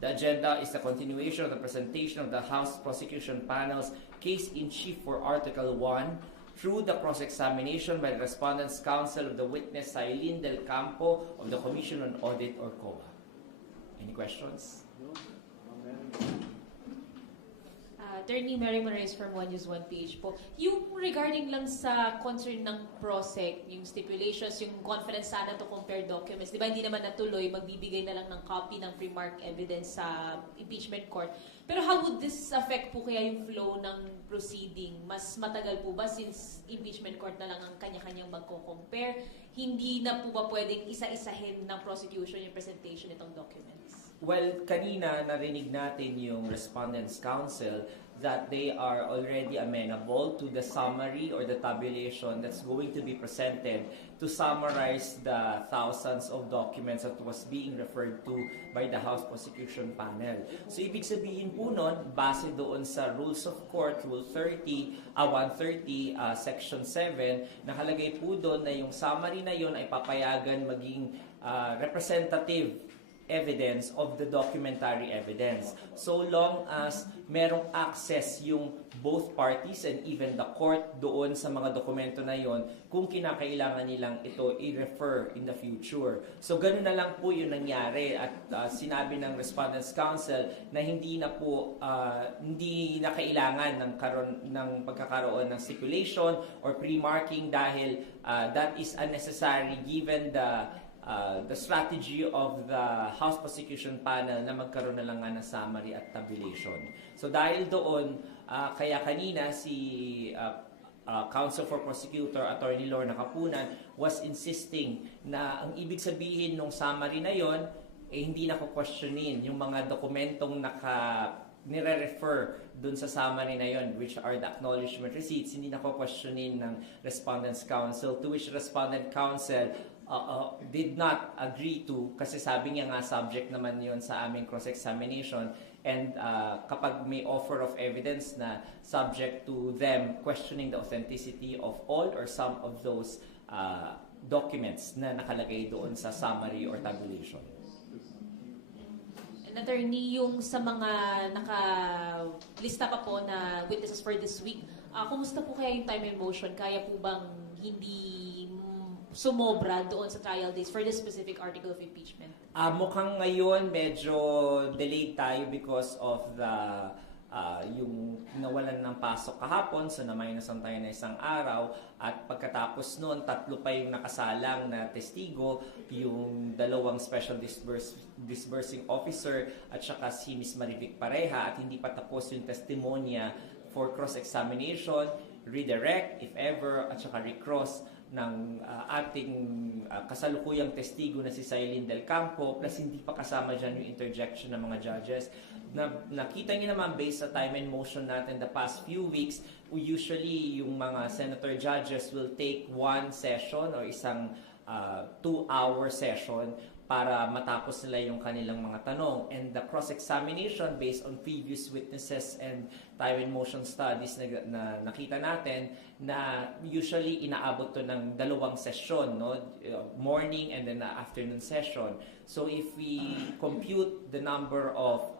The agenda is the continuation of the presentation of the House Prosecution Panel's case-in-chief for Article 1 through the cross-examination by the Respondents' Counsel of the witness Sailin Del Campo of the Commission on Audit or COA. Any questions? Attorney Mary Moraes from One News One PH po. Yung regarding lang sa concern ng PROSEC, yung stipulations, yung confidence sana to compare documents, di ba hindi naman natuloy, magbibigay na lang ng copy ng pre-mark evidence sa impeachment court. Pero how would this affect po kaya yung flow ng proceeding? Mas matagal po ba since impeachment court na lang ang kanya-kanyang magko-compare? Hindi na po ba pwedeng isa-isahin ng prosecution yung presentation itong documents? Well, kanina narinig natin yung Respondents' Counsel that they are already amenable to the summary or the tabulation that's going to be presented to summarize the thousands of documents that was being referred to by the House Prosecution Panel. So, ibig sabihin po nun, base doon sa Rules of Court, Rule 130, Section 7, nakalagay po doon na yung summary na yun ay papayagan maging representative evidence of the documentary evidence. So long as merong access yung both parties and even the court doon sa mga dokumento na yon kung kinakailangan nilang ito i-refer in the future. So ganun na lang po yung nangyari at sinabi ng Respondents' Counsel na hindi na po hindi na kailangan ng pagkakaroon ng stipulation or pre-marking dahil that is unnecessary given the strategy of the House Prosecution Panel na magkaroon na lang ng summary at tabulation. So dahil doon, kaya kanina si Counsel for Prosecutor Attorney Lorna Capunan was insisting na ang ibig sabihin ng summary na yon hindi na ko questionin yung mga dokumentong nire-refer dun sa summary na yon, which are the acknowledgement receipts, hindi na ko questionin ng Respondents' Counsel, to which Respondent Counsel did not agree to, kasi sabi niya nga subject naman yon sa aming cross-examination, and kapag may offer of evidence na subject to them questioning the authenticity of all or some of those documents na nakalagay doon sa summary or tabulation. Attorney, yung sa mga nakalista pa po na witnesses for this week, kumusta po kaya yung time and motion? Kaya po bang hindi sumobra doon sa trial days for this specific article of impeachment? Mukhang ngayon medyo delayed tayo because of the yung nawalan ng pasok kahapon, so na-minusan tayo na isang araw, at pagkatapos noon, 3 pa yung nakasalang na testigo, yung 2 special disbursing officer at saka si Ms. Marivic Pareha, at hindi pa tapos yung testimonya for cross-examination, redirect if ever, at saka recross ng ating kasalukuyang testigo na si Sailin Del Campo, plus hindi pa kasama dyan yung interjection ng mga judges. Nakita niyo naman based sa time and motion natin the past few weeks, usually yung mga senator judges will take one session or isang 2-hour session para matapos nila yung kanilang mga tanong. And the cross-examination based on previous witnesses and time and motion studies na nakita natin na usually inaabot to ng 2 session, no? Morning and then afternoon session. So if we compute the number of,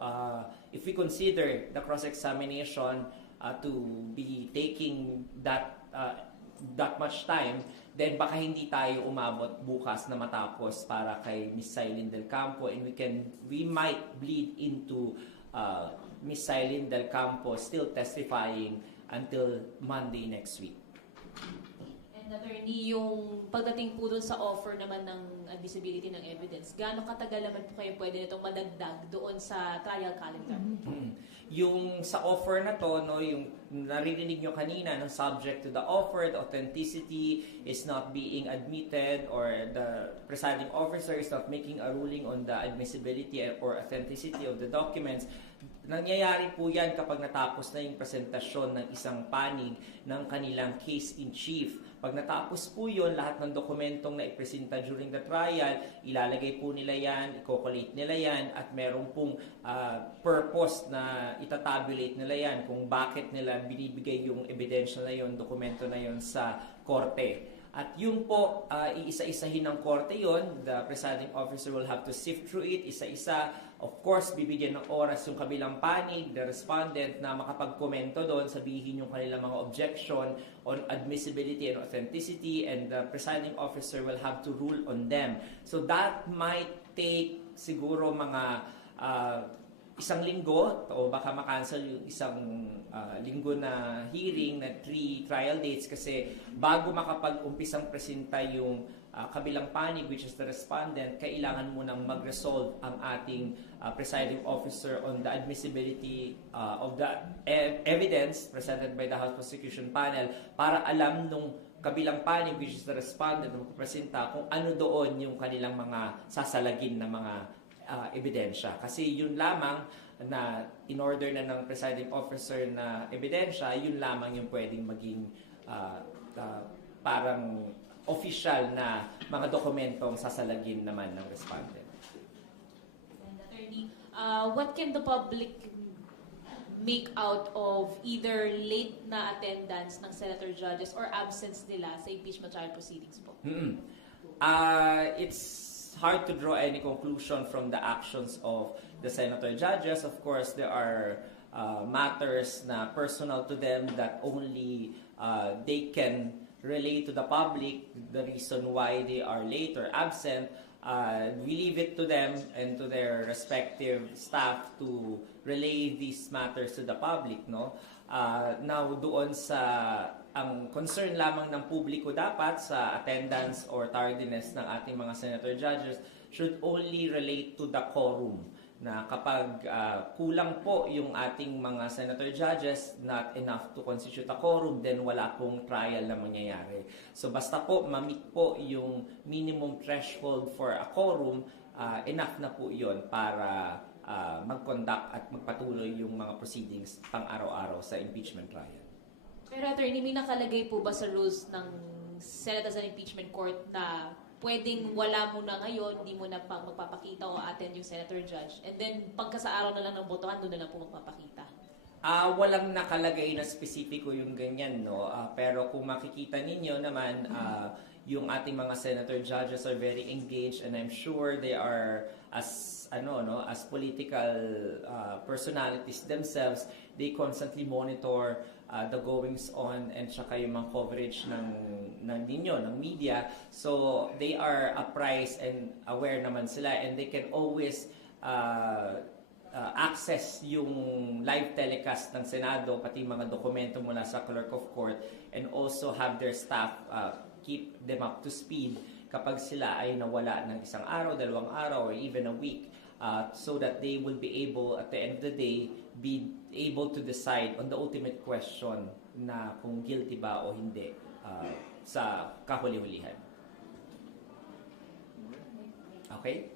if we consider the cross-examination to be taking that much time, then baka hindi tayo umabot bukas na matapos para kay Ms. Sailin Del Campo, and we might bleed into Ms. Sailin Del Campo still testifying until Monday next week. And attorney, yung pagdating po dun sa offer naman ng admissibility ng evidence, gaano katagal naman po kayo pwede nitong madagdag doon sa trial calendar? Yung sa offer na to, no, yung naririnig nyo kanina, no, subject to the offer, the authenticity is not being admitted, or the presiding officer is not making a ruling on the admissibility or authenticity of the documents. Nangyayari po yan kapag natapos na yung presentasyon ng isang panig ng kanilang case-in-chief. Pag natapos po yun, lahat ng dokumentong na ipresenta during the trial, ilalagay po nila yan, i-collate nila yan, at meron pong purpose na itatabulate nila yan kung bakit nila binibigay yung ebidensya na yun, dokumento na yun sa korte. At yun po, iisa-isahin ng korte yun. The presiding officer will have to sift through it, isa-isa, Of course, bibigyan ng oras yung kabilang panig, the respondent, na makapagkomento doon, sabihin yung kanilang mga objection on admissibility and authenticity, and the presiding officer will have to rule on them. So that might take siguro mga isang linggo o baka makancel yung isang linggo na hearing na 3 trial dates kasi bago makapag-umpisang presenta yung kabilang panig, which is the respondent, kailangan munang mag-resolve ang ating presiding officer on the admissibility of the evidence presented by the House Prosecution Panel para alam nung kabilang panig, which is the respondent, na magpresenta kung ano doon yung kanilang mga sasalagin na mga ebidensya. Kasi yun lamang na in order na ng presiding officer na ebidensya, yun lamang yung pwedeng maging parang official na mga dokumentong sasalagin naman ng respondent. And attorney, what can the public make out of either late na attendance ng senator judges or absence nila sa impeachment trial proceedings po? It's hard to draw any conclusion from the actions of the senator judges. Of course, there are matters na personal to them that only they can relate to the public, the reason why they are late or absent. We leave it to them and to their respective staff to relay these matters to the public, no? Now, doon sa ang concern lamang ng publiko dapat sa attendance or tardiness ng ating mga senator judges should only relate to the quorum, na kapag kulang po yung ating mga senator judges, not enough to constitute a quorum, then wala pong trial na mangyayari. So basta po ma-meet po yung minimum threshold for a quorum, enough na po yun para mag-conduct at magpatuloy yung mga proceedings pang-araw-araw sa impeachment trial. Pero attorney, may nakalagay po ba sa rules ng Senate as an Impeachment Court na pwedeng wala mo na ngayon, hindi mo na magpapakita o attend yung senator judge, and then pagka sa araw na lang ng botohan, doon na lang po magpapakita? Walang nakalagay na spesifiko yung ganyan, no? Pero kung makikita ninyo naman, yung ating mga senator judges are very engaged, and I'm sure they are as political personalities themselves. They constantly monitor the goings on and saka yung mga coverage ng media. So they are apprised and aware naman sila, and they can always access yung live telecast ng Senado, pati mga dokumento mula sa clerk of court, and also have their staff keep them up to speed kapag sila ay nawala ng isang araw, 2 araw, or even a week, so that they will be able, at the end of the day, be able to decide on the ultimate question na kung guilty ba o hindi sa kahuli-hulihan. Okay?